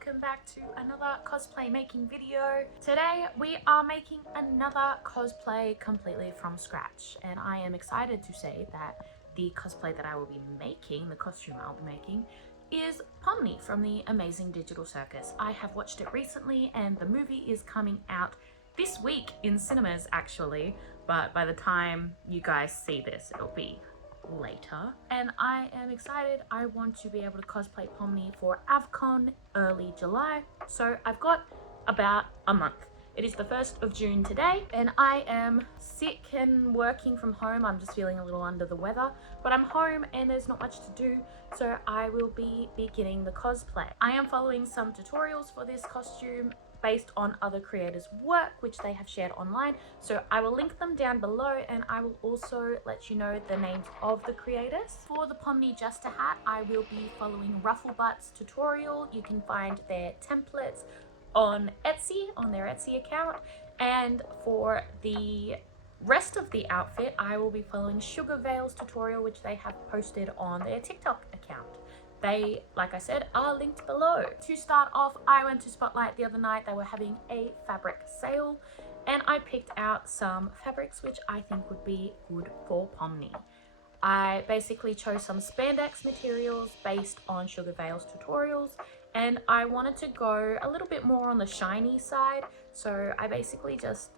welcome back to another cosplay making video. Today we are making another cosplay completely from scratch, and I am excited to say that the cosplay that I will be making, the costume I'll be making, is Pomni from the Amazing Digital Circus. I have watched it recently and the movie is coming out this week in cinemas actually, but by the time you guys see this it'll be later, and I am excited. I want to be able to cosplay Pomni for AVCon early July, so I've got about a month. It is the 1st of June today, and I am sick and working from home. I'm just feeling a little under the weather, but I'm home and there's not much to do, so I will be beginning the cosplay. I am following some tutorials for this costume based on other creators' work which they have shared online, so I will link them down below, and I will also let you know the names of the creators. For the Pomni Jester hat, I will be following Rufflebutt's tutorial. You can find their templates on Etsy, on their Etsy account, and for the rest of the outfit I will be following Sugar Veil's tutorial, which they have posted on their TikTok account. They, like I said, are linked below. To start off, I went to Spotlight the other night. They were having a fabric sale, and I picked out some fabrics which I think would be good for Pomni. I basically chose some spandex materials based on Sugar Veil's tutorials, and I wanted to go a little bit more on the shiny side, so I basically just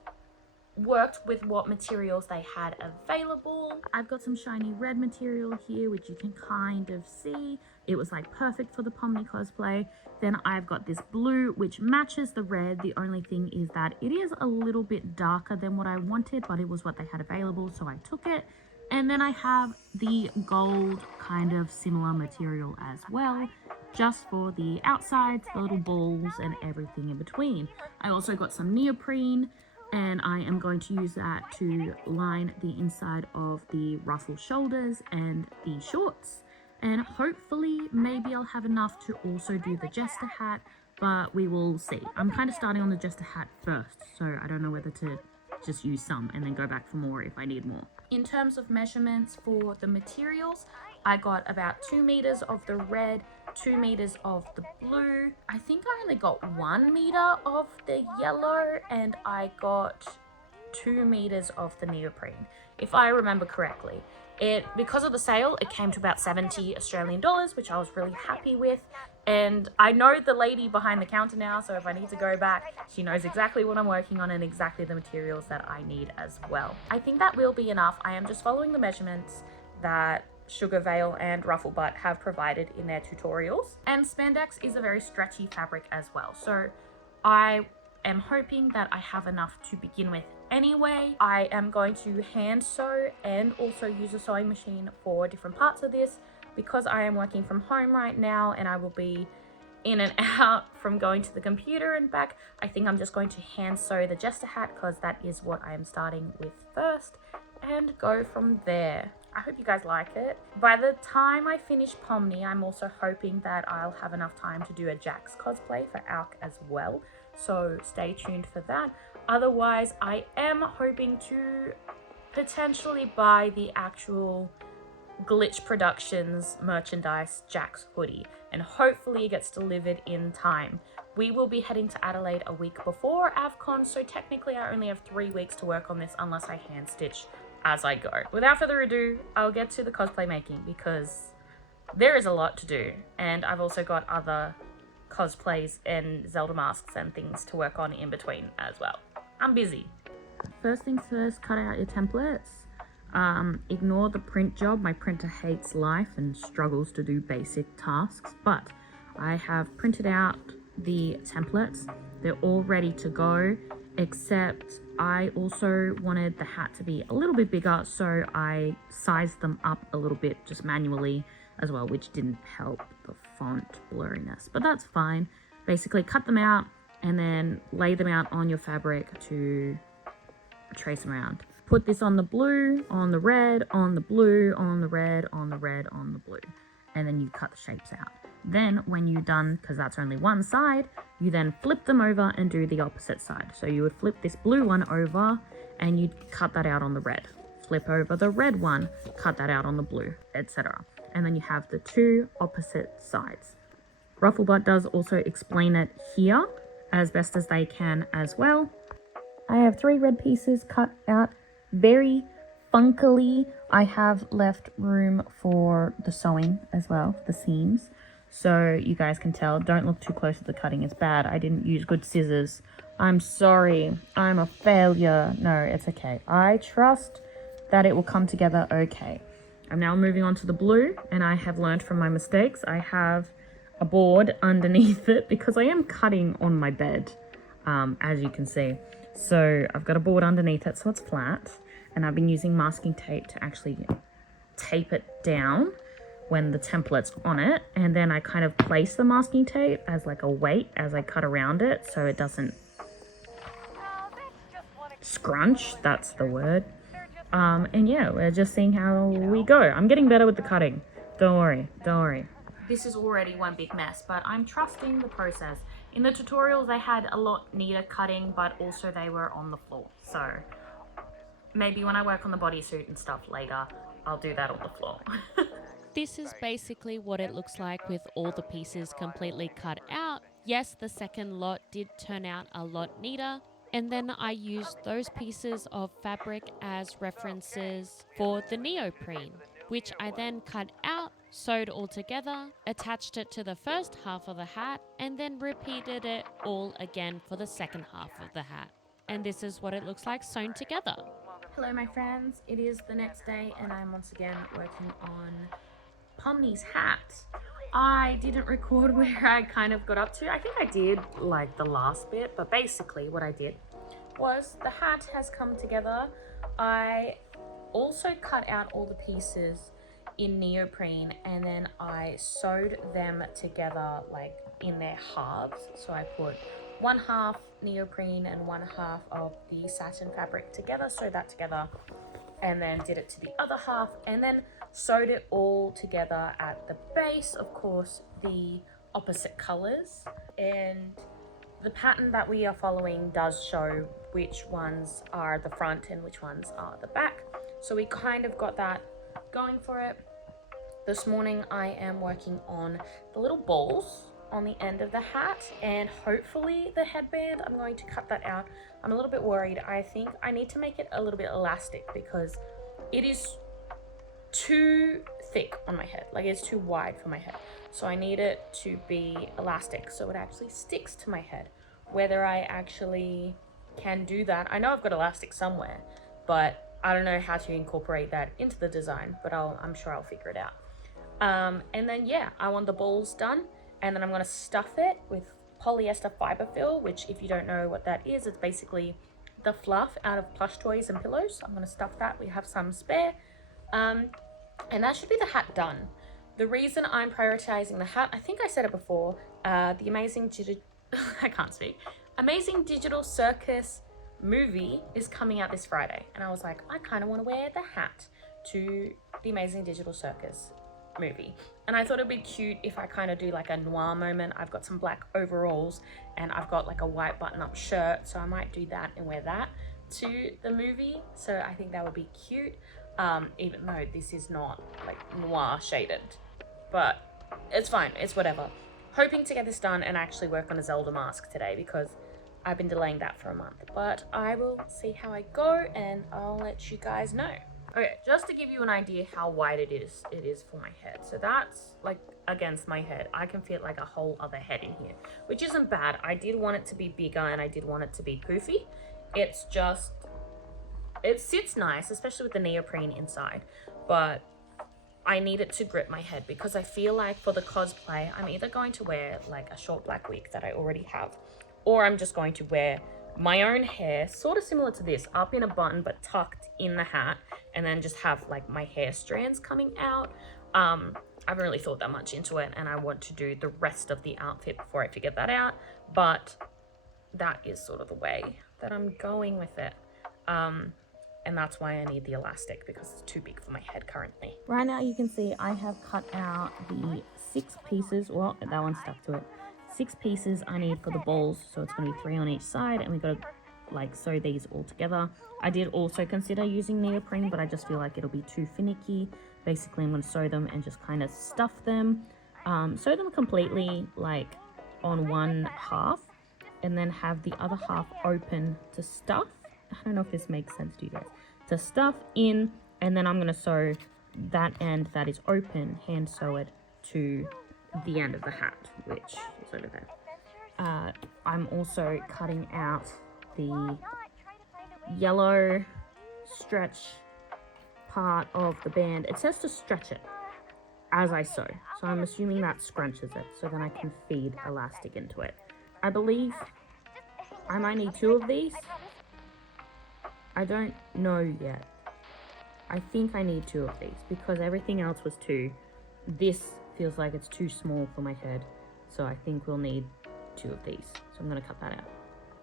worked with what materials they had available. I've got some shiny red material here which you can kind of see. It was like perfect for the Pomni cosplay. Then I've got this blue which matches the red. The only thing is that it is a little bit darker than what I wanted, but it was what they had available, so I took it. And then I have the gold kind of similar material as well, just for the outsides, the little balls and everything in between. I also got some neoprene, and I am going to use that to line the inside of the ruffle shoulders and the shorts. And hopefully maybe I'll have enough to also do the jester hat, but we will see. I'm kind of starting on the jester hat first, so I don't know whether to just use some and then go back for more if I need more. In terms of measurements for the materials, I got about 2 meters of the red, 2 meters of the blue. I think I only got 1 meter of the yellow, and I got 2 meters of the neoprene, if I remember correctly. Because of the sale, it came to about 70 Australian dollars, which I was really happy with. And I know the lady behind the counter now, so if I need to go back, she knows exactly what I'm working on and exactly the materials that I need as well. I think that will be enough. I am just following the measurements that Sugar Veil and Rufflebutt have provided in their tutorials. And spandex is a very stretchy fabric as well, so I am hoping that I have enough to begin with anyway. I am going to hand sew and also use a sewing machine for different parts of this, because I am working from home right now and I will be in and out from going to the computer and back. I think I'm just going to hand sew the jester hat because that is what I am starting with first, and go from there. I hope you guys like it. By the time I finish Pomni, I'm also hoping that I'll have enough time to do a Jax cosplay for AVC as well, so stay tuned for that. Otherwise, I am hoping to potentially buy the actual Glitch Productions merchandise Jax hoodie, and hopefully it gets delivered in time. We will be heading to Adelaide a week before AVCon, so technically I only have 3 weeks to work on this unless I hand stitch as I go. Without further ado, I'll get to the cosplay making because there is a lot to do, and I've also got other cosplays and Zelda masks and things to work on in between as well. I'm busy. First things first, cut out your templates. Ignore the print job. My printer hates life and struggles to do basic tasks, but I have printed out the templates. They're all ready to go, except I also wanted the hat to be a little bit bigger, so I sized them up a little bit just manually as well, which didn't help the font blurriness, but that's fine. Basically cut them out and then lay them out on your fabric to trace them around. Put this on the blue, on the red, on the blue, on the red, on the red, on the blue, and then you cut the shapes out. Then when you're done, because that's only one side, you then flip them over and do the opposite side. So you would flip this blue one over and you'd cut that out on the red. Flip over the red one, cut that out on the blue, etc. And then you have the two opposite sides. Rufflebot does also explain it here as best as they can as well. I have 3 red pieces cut out very funkily. I have left room for the sewing as well, the seams. So you guys can tell, don't look too close to the cutting, it's bad. I didn't use good scissors. I'm sorry, I'm a failure. No, it's okay. I trust that it will come together okay. I'm now moving on to the blue, and I have learned from my mistakes. I have a board underneath it because I am cutting on my bed, as you can see. So I've got a board underneath it so it's flat, and I've been using masking tape to actually tape it down when the template's on it, and then I kind of place the masking tape as like a weight as I cut around it so it doesn't scrunch, that's the word. And yeah, we're just seeing how we go. I'm getting better with the cutting. Don't worry, don't worry. This is already one big mess, but I'm trusting the process. In the tutorials, they had a lot neater cutting, but also they were on the floor. So maybe when I work on the bodysuit and stuff later, I'll do that on the floor. This is basically what it looks like with all the pieces completely cut out. Yes, the second lot did turn out a lot neater. And then I used those pieces of fabric as references for the neoprene, which I then cut out, sewed all together, attached it to the first half of the hat, and then repeated it all again for the second half of the hat. And this is what it looks like sewn together. Hello my friends, it is the next day and I'm once again working on Pomni's hat. I didn't record where I kind of got up to. I think I did like the last bit, but basically what I did was the hat has come together. I also cut out all the pieces in neoprene and then I sewed them together like in their halves. So I put one half neoprene and one half of the satin fabric together, sewed that together, and then did it to the other half and then sewed it all together at the base, of course the opposite colors, and the pattern that we are following does show which ones are the front and which ones are the back, so we kind of got that going for it. This morning I am working on the little balls on the end of the hat and hopefully the headband. I'm going to cut that out. I'm a little bit worried. I think I need to make it a little bit elastic because it is too thick on my head, like it's too wide for my head, so I need it to be elastic so it actually sticks to my head. Whether I actually can do that, I know I've got elastic somewhere, but I don't know how to incorporate that into the design, but I'm sure I'll figure it out. And then yeah, I want the balls done, and then I'm going to stuff it with polyester fiber fill, which if you don't know what that is, it's basically the fluff out of plush toys and pillows. I'm going to stuff that. We have some spare. And that should be the hat done. The reason I'm prioritizing the hat, I think I said it before, the Amazing Digital Circus movie is coming out this Friday. And I was like, I kind of want to wear the hat to the Amazing Digital Circus movie. And I thought it'd be cute if I kind of do like a noir moment. I've got some black overalls and I've got like a white button-up shirt, so I might do that and wear that to the movie. So I think that would be cute. Even though this is not like noir shaded, but it's fine, it's whatever. Hoping to get this done and actually work on a Zelda mask today because I've been delaying that for a month, but I will see how I go and I'll let you guys know. Okay, just to give you an idea how wide it is for my head. So that's like against my head. I can fit like a whole other head in here, which isn't bad. I did want it to be bigger and I did want it to be poofy. It's just, it sits nice, especially with the neoprene inside, but I need it to grip my head because I feel like for the cosplay, I'm either going to wear like a short black wig that I already have, or I'm just going to wear my own hair, sort of similar to this, up in a bun but tucked in the hat, and then just have like my hair strands coming out. I haven't really thought that much into it, and I want to do the rest of the outfit before I figure that out, but that is sort of the way that I'm going with it. And that's why I need the elastic because it's too big for my head currently. Right now you can see I have cut out the 6 pieces, well that one stuck to it, 6 pieces I need for the balls, so it's going to be 3 on each side, and we've got to like sew these all together. I did also consider using neoprene, but I just feel like it'll be too finicky. Basically I'm going to sew them and just kind of stuff them sew them completely like on one half and then have the other half open to stuff. I don't know if this makes sense to you guys. To stuff in, and then I'm going to sew that end that is open, hand sew it to the end of the hat, which is over there. I'm also cutting out the yellow stretch part of the band. It says to stretch it as I sew, so I'm assuming that scrunches it so then I can feed elastic into it. I believe I might need 2 of these. I don't know yet. I think I need 2 of these because everything else was 2. This feels like it's too small for my head, so I think we'll need 2 of these. So I'm going to cut that out.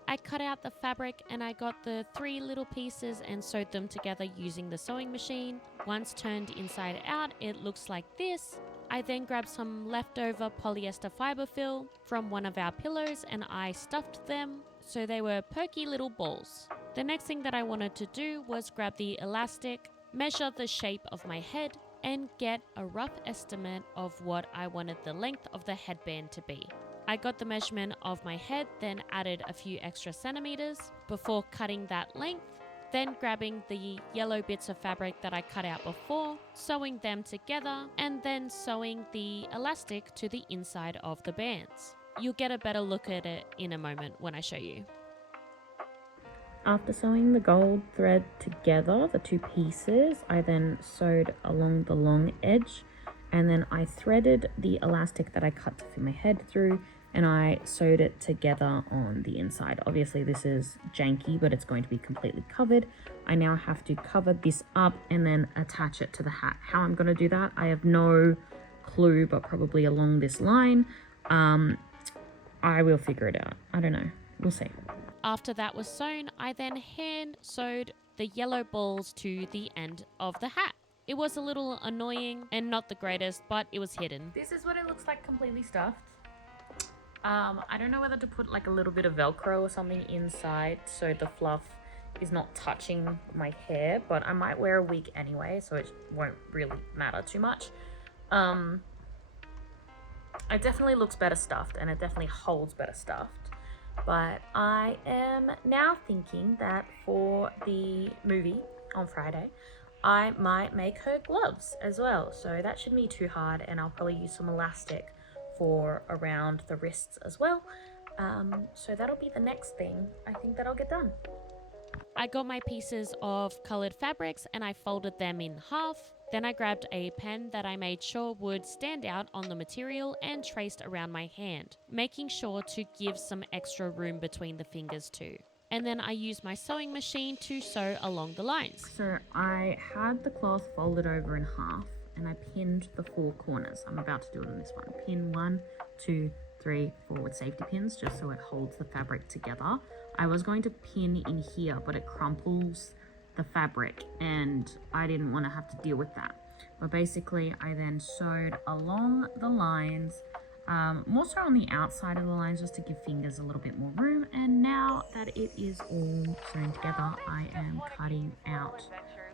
I cut out the fabric and I got the 3 little pieces and sewed them together using the sewing machine. Once turned inside out, it looks like this. I then grabbed some leftover polyester fiber fill from one of our pillows and I stuffed them so they were perky little balls. The next thing that I wanted to do was grab the elastic, measure the shape of my head, and get a rough estimate of what I wanted the length of the headband to be. I got the measurement of my head, then added a few extra centimeters before cutting that length, then grabbing the yellow bits of fabric that I cut out before, sewing them together, and then sewing the elastic to the inside of the bands. You'll get a better look at it in a moment when I show you. After sewing the gold thread together, the 2 pieces, I then sewed along the long edge, and then I threaded the elastic that I cut to fit my head through, and I sewed it together on the inside. Obviously this is janky, but it's going to be completely covered. I now have to cover this up and then attach it to the hat. How I'm going to do that, I have no clue, but probably along this line. I will figure it out. I don't know. We'll see. After that was sewn, I then hand sewed the yellow balls to the end of the hat. It was a little annoying and not the greatest, but it was hidden. This is what it looks like completely stuffed. I don't know whether to put like a little bit of Velcro or something inside so the fluff is not touching my hair, but I might wear a wig anyway, so it won't really matter too much. It definitely looks better stuffed and it definitely holds better stuffed. But I am now thinking that for the movie on Friday, I might make her gloves as well. So that shouldn't be too hard, and I'll probably use some elastic for around the wrists as well. So that'll be the next thing I think that I'll get done. I got my pieces of colored fabrics and I folded them in half. Then I grabbed a pen that I made sure would stand out on the material and traced around my hand, making sure to give some extra room between the fingers too. And then I used my sewing machine to sew along the lines. So I had the cloth folded over in half and I pinned the 4 corners. I'm about to do it on this one. Pin 1, 2, 3, 4 with safety pins just so it holds the fabric together. I was going to pin in here, but it crumples the fabric and I didn't want to have to deal with that. But basically I then sewed along the lines, more so on the outside of the lines just to give fingers a little bit more room. And now that it is all sewn together, I am cutting out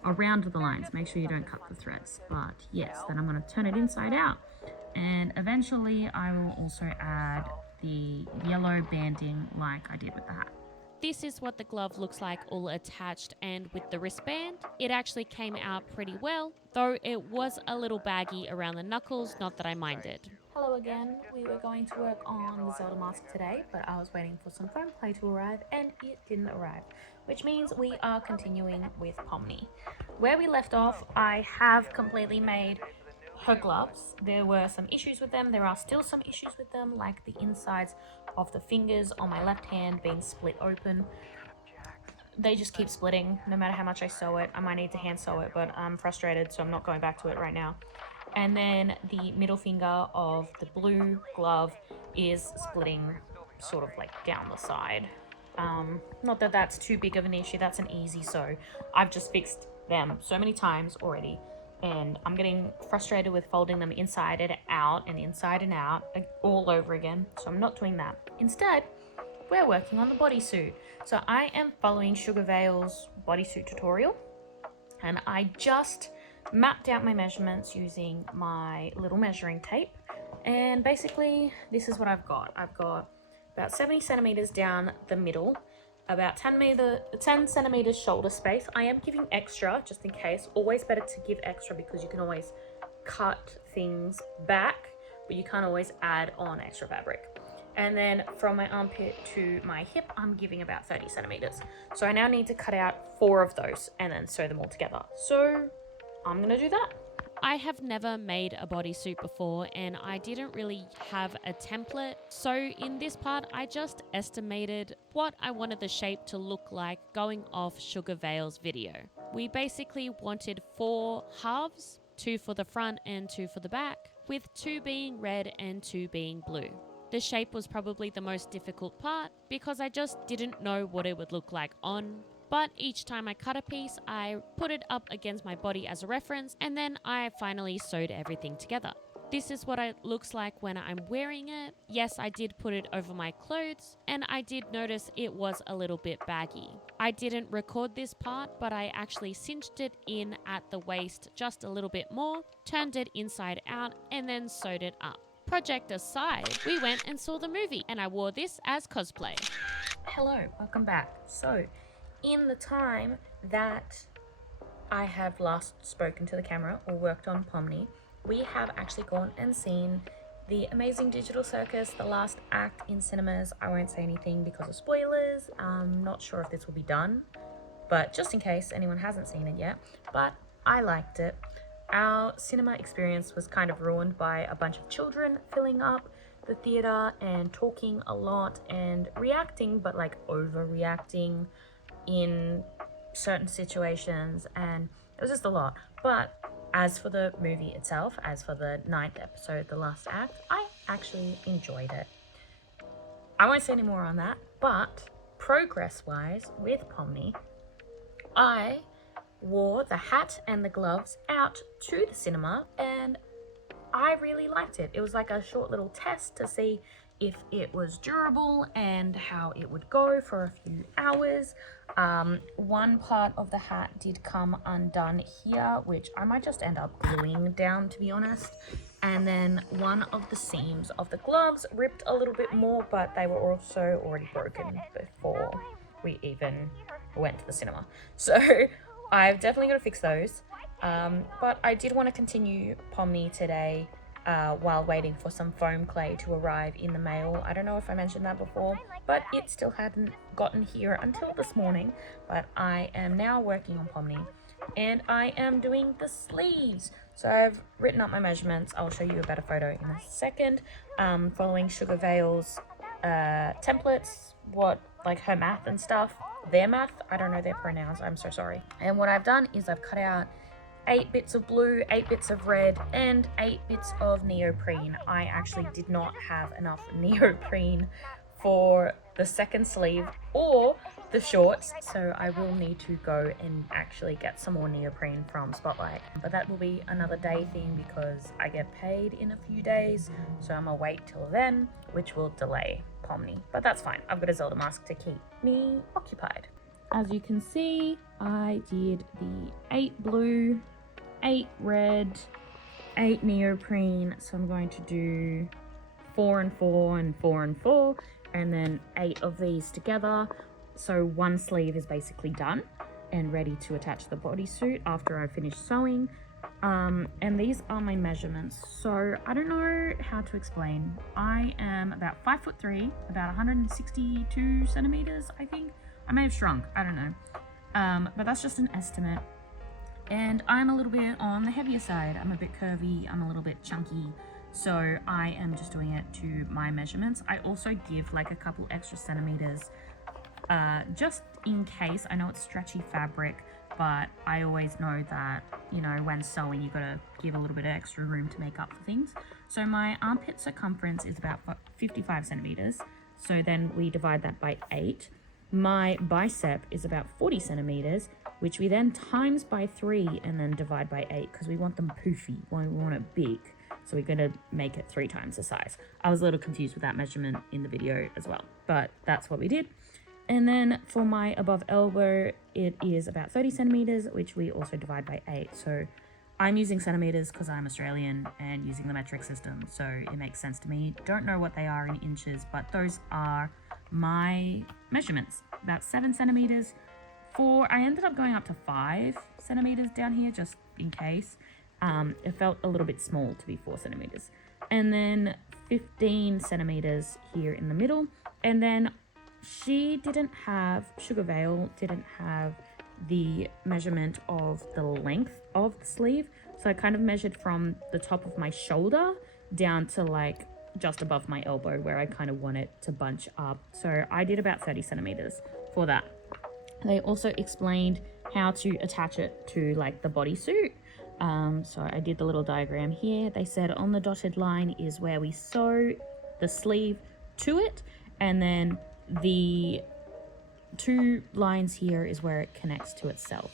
around the lines. Make sure you don't cut the threads, but yes, then I'm going to turn it inside out. And eventually I will also add the yellow banding like I did with the hat. This is what the glove looks like all attached, and with the wristband, it actually came out pretty well, though it was a little baggy around the knuckles, not that I minded. Hello again. We were going to work on the Zelda mask today, but I was waiting for some foam play to arrive and it didn't arrive, which means we are continuing with Pomni. Where we left off, I have completely made her gloves. There were some issues with them. There are still some issues with them, like the insides of the fingers on my left hand being split open. They just keep splitting no matter how much I sew it. I might need to hand sew it, but I'm frustrated, so I'm not going back to it right now. And then the middle finger of the blue glove is splitting sort of like down the side. Not that that's too big of an issue. That's an easy sew. I've just fixed them so many times already, and I'm getting frustrated with folding them inside and out all over again, so I'm not doing that. Instead, we're working on the bodysuit. So I am following Sugar Veil's bodysuit tutorial, and I just mapped out my measurements using my little measuring tape, And basically, this is what I've got. I've got about 70 centimeters down the middle, about 10 centimeters shoulder space. I am giving extra just in case. Always better to give extra because you can always cut things back, but you can't always add on extra fabric. And then from my armpit to my hip, I'm giving about 30 centimeters. So I now need to cut out 4 of those and then sew them all together. So I'm gonna do that. I have never made a bodysuit before and I didn't really have a template. So in this part, I just estimated what I wanted the shape to look like going off Sugar Veil's video. We basically wanted 4 halves, 2 for the front and 2 for the back, with 2 being red and 2 being blue. The shape was probably the most difficult part because I just didn't know what it would look like on. But each time I cut a piece, I put it up against my body as a reference, and then I finally sewed everything together. This is what it looks like when I'm wearing it. Yes, I did put it over my clothes, and I did notice it was a little bit baggy. I didn't record this part, but I actually cinched it in at the waist just a little bit more, turned it inside out, and then sewed it up. Project aside, we went and saw the movie, and I wore this as cosplay. Hello, welcome back. So, in the time that I have last spoken to the camera or worked on Pomni, we have actually gone and seen the amazing digital circus, the last act in cinemas. I won't say anything because of spoilers. I'm not sure if this will be done, but just in case anyone hasn't seen it yet. But I liked it. Our cinema experience was kind of ruined by a bunch of children filling up the theater and talking a lot and reacting, but like overreacting in certain situations, and it was just a lot. But as for the movie itself, as for the 9th episode, the last act, I actually enjoyed it. I won't say any more on that, but progress wise with Pomni, I wore the hat and the gloves out to the cinema and I really liked it. It was like a short little test to see if it was durable and how it would go for a few hours. One part of the hat did come undone here, which I might just end up gluing down, to be honest. And then one of the seams of the gloves ripped a little bit more, but they were also already broken before we even went to the cinema. So I've definitely got to fix those. But I did want to continue Pomni today while waiting for some foam clay to arrive in the mail. I don't know if I mentioned that before, but it still hadn't gotten here until this morning. But I am now working on Pomni and I am doing the sleeves. So I've written up my measurements. I'll show you a better photo in a second. Following Sugar Veil's templates, like her math and stuff. Their math, I don't know their pronouns, I'm so sorry. And what I've done is I've cut out 8 bits of blue, 8 bits of red, and 8 bits of neoprene. I actually did not have enough neoprene for the second sleeve or the shorts, so I will need to go and actually get some more neoprene from Spotlight. But that will be another day thing because I get paid in a few days, so I'm gonna wait till then, which will delay Pomni. But that's fine, I've got a Zelda mask to keep me occupied. As you can see, I did the 8 blue, 8 red, 8 neoprene, so I'm going to do 4 and 4 and 4 and 4, and then 8 of these together. So one sleeve is basically done and ready to attach the bodysuit after I finish sewing. And these are my measurements. So I don't know how to explain. I am about 5'3", about 162 centimeters, I think. I may have shrunk, I don't know. But that's just an estimate. And I'm a little bit on the heavier side. I'm a bit curvy, I'm a little bit chunky. So I am just doing it to my measurements. I also give like a couple extra centimeters just in case. I know it's stretchy fabric, but I always know that, you know, when sewing, you gotta give a little bit of extra room to make up for things. So my armpit circumference is about 55 centimeters. So then we divide that by 8. My bicep is about 40 centimeters, which we then times by 3 and then divide by 8 because we want them poofy, we want it big. So we're gonna make it 3 times the size. I was a little confused with that measurement in the video as well, but that's what we did. And then for my above elbow, it is about 30 centimeters, which we also divide by 8. So I'm using centimeters because I'm Australian and using the metric system, so it makes sense to me. Don't know what they are in inches, but those are my measurements. About 7 centimeters. I ended up going up to 5 centimeters down here just in case. It felt a little bit small to be 4 centimeters. And then 15 centimeters here in the middle. And then Sugar Veil didn't have the measurement of the length of the sleeve. So I kind of measured from the top of my shoulder down to like just above my elbow where I kind of want it to bunch up. So I did about 30 centimeters for that. They also explained how to attach it to like the bodysuit. So I did the little diagram here. They said on the dotted line is where we sew the sleeve to it, and then the 2 lines here is where it connects to itself.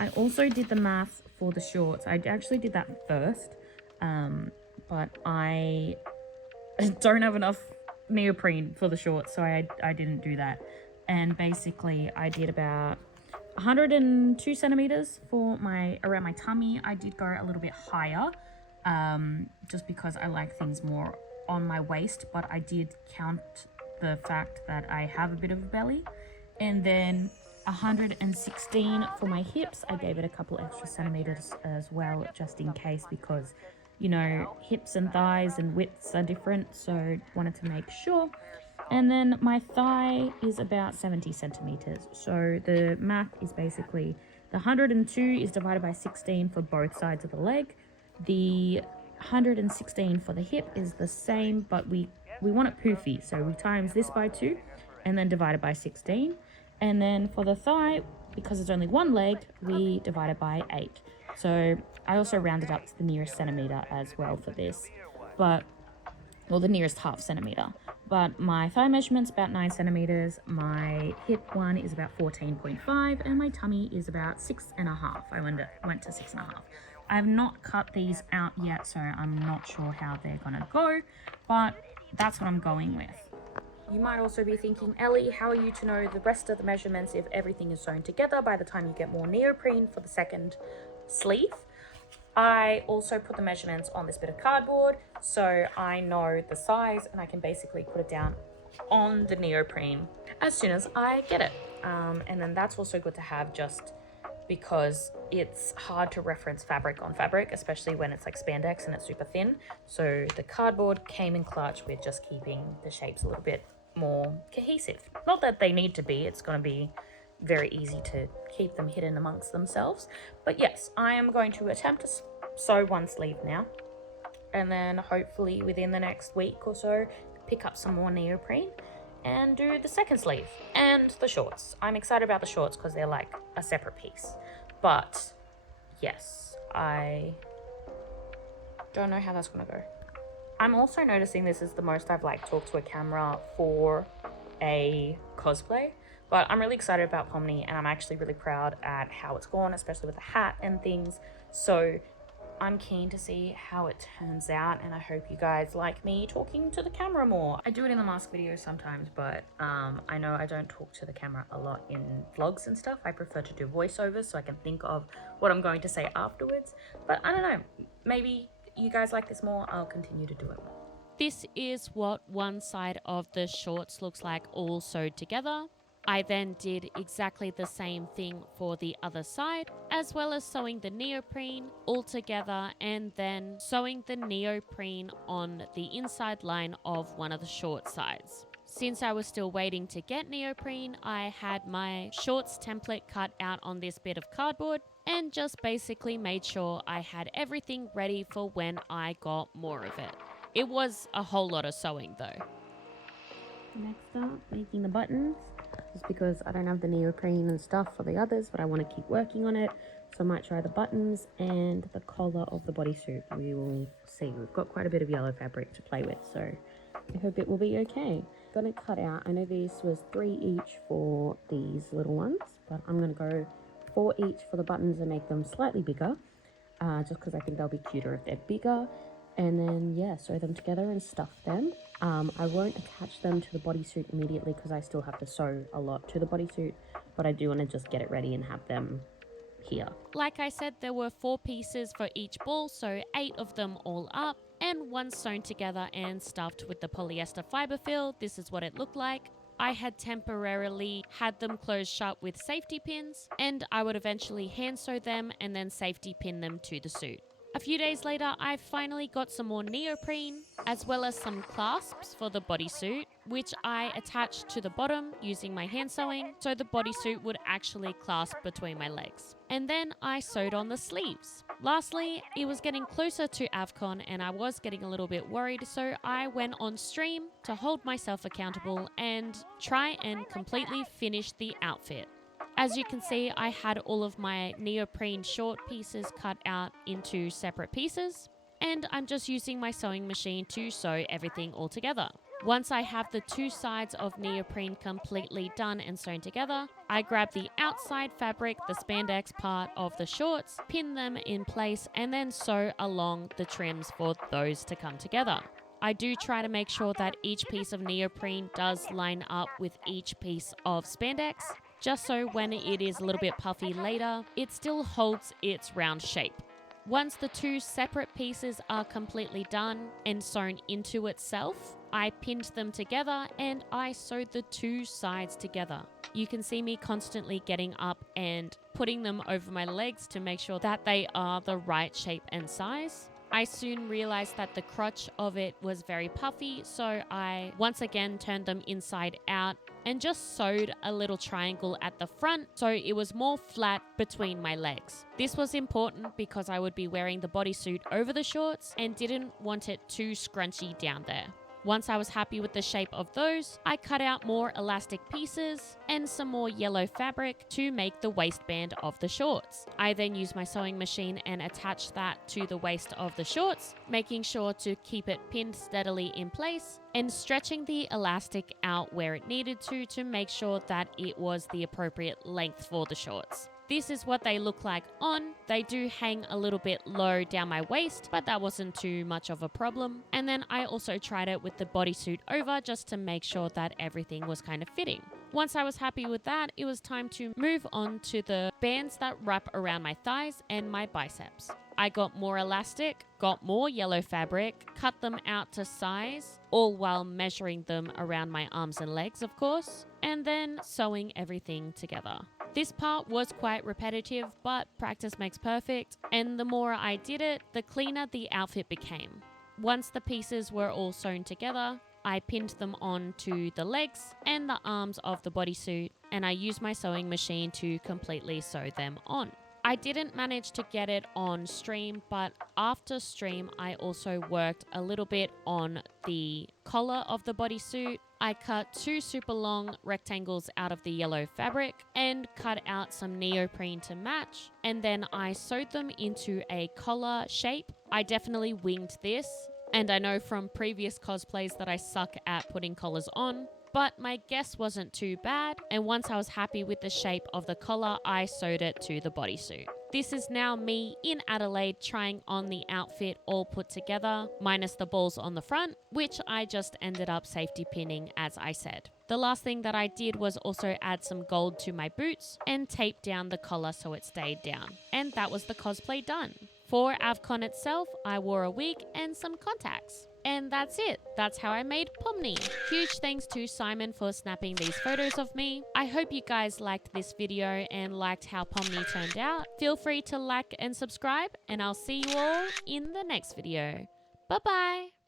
I also did the math for the shorts. I actually did that first, but I don't have enough neoprene for the shorts, so I didn't do that. And basically I did about 102 centimeters for around my tummy. I did go a little bit higher, just because I like things more on my waist, but I did count the fact that I have a bit of a belly. And then 116 for my hips. I gave it a couple extra centimeters as well, just in case, because you know, hips and thighs and widths are different, so wanted to make sure. And then my thigh is about 70 centimeters. So the math is basically the 102 is divided by 16 for both sides of the leg. The 116 for the hip is the same, but we want it poofy. So we times this by 2 and then divide it by 16. And then for the thigh, because it's only one leg, we divide it by 8. So I also rounded up to the nearest centimeter as well for this, or the nearest half centimeter. But my thigh measurement's about 9 centimeters, my hip one is about 14.5, and my tummy is about 6.5. I went to 6.5. I have not cut these out yet, so I'm not sure how they're gonna go, but that's what I'm going with. You might also be thinking, Ellie, how are you to know the rest of the measurements if everything is sewn together by the time you get more neoprene for the second sleeve? I also put the measurements on this bit of cardboard, so I know the size and I can basically put it down on the neoprene as soon as I get it. And then that's also good to have, just because it's hard to reference fabric on fabric, especially when it's like spandex and it's super thin. So the cardboard came in clutch with just keeping the shapes a little bit more cohesive. Not that they need to be, it's going to be very easy to keep them hidden amongst themselves. But yes, I am going to attempt to sew one sleeve now, and then hopefully within the next week or so pick up some more neoprene and do the second sleeve and the shorts. I'm excited about the shorts because they're like a separate piece. But yes, I don't know how that's gonna go. I'm also noticing this is the most I've like talked to a camera for a cosplay, but I'm really excited about Pomni, and I'm actually really proud at how it's gone, especially with the hat and things. So I'm keen to see how it turns out, and I hope you guys like me talking to the camera more. I do it in the mask videos sometimes, but I know I don't talk to the camera a lot in vlogs and stuff. I prefer to do voiceovers so I can think of what I'm going to say afterwards. But I don't know, maybe you guys like this more, I'll continue to do it more. This is what one side of the shorts looks like all sewed together. I then did exactly the same thing for the other side, as well as sewing the neoprene all together and then sewing the neoprene on the inside line of one of the short sides. Since I was still waiting to get neoprene, I had my shorts template cut out on this bit of cardboard and just basically made sure I had everything ready for when I got more of it. It was a whole lot of sewing though. Next up, making the buttons. Just because I don't have the neoprene and stuff for the others, but I want to keep working on it. So I might try the buttons and the collar of the bodysuit. We will see. We've got quite a bit of yellow fabric to play with, so I hope it will be okay. Gonna cut out, I know this was 3 each for these little ones, but I'm gonna go 4 each for the buttons and make them slightly bigger, just because I think they'll be cuter if they're bigger. And then yeah, sew them together and stuff them. I won't attach them to the bodysuit immediately because I still have to sew a lot to the bodysuit, but I do want to just get it ready and have them here. Like I said, there were 4 pieces for each ball, so 8 of them all up, and one sewn together and stuffed with the polyester fiber fill. This is what it looked like. I had temporarily had them closed shut with safety pins, and I would eventually hand sew them and then safety pin them to the suit. A few days later, I finally got some more neoprene, as well as some clasps for the bodysuit, which I attached to the bottom using my hand sewing, so the bodysuit would actually clasp between my legs. And then I sewed on the sleeves. Lastly, it was getting closer to AVCon and I was getting a little bit worried, so I went on stream to hold myself accountable and try and completely finish the outfit. As you can see, I had all of my neoprene short pieces cut out into separate pieces, and I'm just using my sewing machine to sew everything all together. Once I have the 2 sides of neoprene completely done and sewn together, I grab the outside fabric, the spandex part of the shorts, pin them in place, and then sew along the trims for those to come together. I do try to make sure that each piece of neoprene does line up with each piece of spandex, just so when it is a little bit puffy later, it still holds its round shape. Once the 2 separate pieces are completely done and sewn into itself, I pinned them together and I sewed the 2 sides together. You can see me constantly getting up and putting them over my legs to make sure that they are the right shape and size. I soon realized that the crotch of it was very puffy, so I once again turned them inside out and just sewed a little triangle at the front so it was more flat between my legs. This was important because I would be wearing the bodysuit over the shorts and didn't want it too scrunchy down there. Once I was happy with the shape of those, I cut out more elastic pieces and some more yellow fabric to make the waistband of the shorts. I then used my sewing machine and attached that to the waist of the shorts, making sure to keep it pinned steadily in place and stretching the elastic out where it needed to make sure that it was the appropriate length for the shorts. This is what they look like on. They do hang a little bit low down my waist, but that wasn't too much of a problem. And then I also tried it with the bodysuit over just to make sure that everything was kind of fitting. Once I was happy with that, it was time to move on to the bands that wrap around my thighs and my biceps. I got more elastic, got more yellow fabric, cut them out to size, all while measuring them around my arms and legs, of course, and then sewing everything together. This part was quite repetitive, but practice makes perfect, and the more I did it, the cleaner the outfit became. Once the pieces were all sewn together, I pinned them onto the legs and the arms of the bodysuit, and I used my sewing machine to completely sew them on. I didn't manage to get it on stream, but after stream, I also worked a little bit on the collar of the bodysuit. I cut 2 super long rectangles out of the yellow fabric and cut out some neoprene to match, and then I sewed them into a collar shape. I definitely winged this, and I know from previous cosplays that I suck at putting collars on, but my guess wasn't too bad, and once I was happy with the shape of the collar, I sewed it to the bodysuit. This is now me in Adelaide trying on the outfit all put together, minus the balls on the front, which I just ended up safety pinning as I said. The last thing that I did was also add some gold to my boots and tape down the collar so it stayed down. And that was the cosplay done. For AVCon itself, I wore a wig and some contacts. And that's it. That's how I made Pomni. Huge thanks to Simon for snapping these photos of me. I hope you guys liked this video and liked how Pomni turned out. Feel free to like and subscribe, and I'll see you all in the next video. Bye bye.